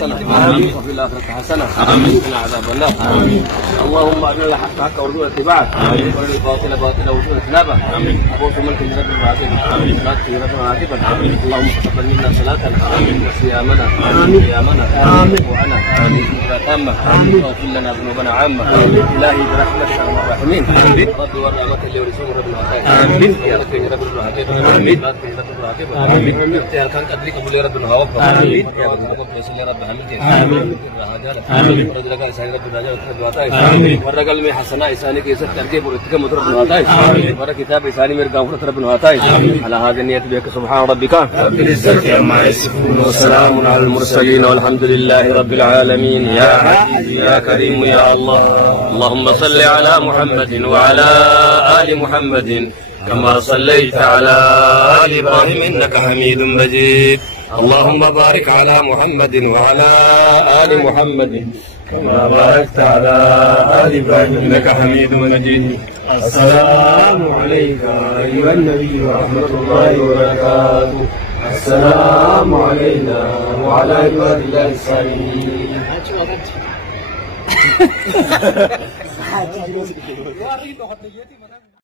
حسنة وفي الآخرة حسنة وقنا عذاب النار. اللهم أرنا الحق حقا وارزقنا اتباعه وارنا الباطل باطلا وارزقنا اجتنابه. أبوس ملك رب العالمين صلاة رب العالمين. اللهم تقبل منا صلاتنا وصيامنا وقيامنا وأنا تامة واغفر لنا ذنوبنا عامة. إلهي برحمتك يا أرحم الراحمين. رب ورحمة اللي ورسول رب العالمين. يا رب يا رب العالمين. اختيار كان قدرك ابو رب الهوى. آمين يا رب يا رب آمين. آمين. رجل قال سيد رب الرجال آمين. ورجل من حسناء إنسانك يسر تركيب ورتكم رب العالمين. ورا كتاب إنساني من غفرة رب العالمين. على هذه النية بك سبحان ربك رب العزة عما يصفون وسلام على المرسلين والحمد لله رب العالمين. يا عزيز يا كريم يا الله. اللهم صل على محمد وعلى آل محمد كما صليت على آل إبراهيم إنك حميد مجيد. اللهم بارك على محمد وعلى آل محمد كما باركت على آل إبراهيم إنك حميد مجيد. السلام عليك أيها النبي ورحمة الله وبركاته. السلام علينا وعلى عباد الله الصالحين.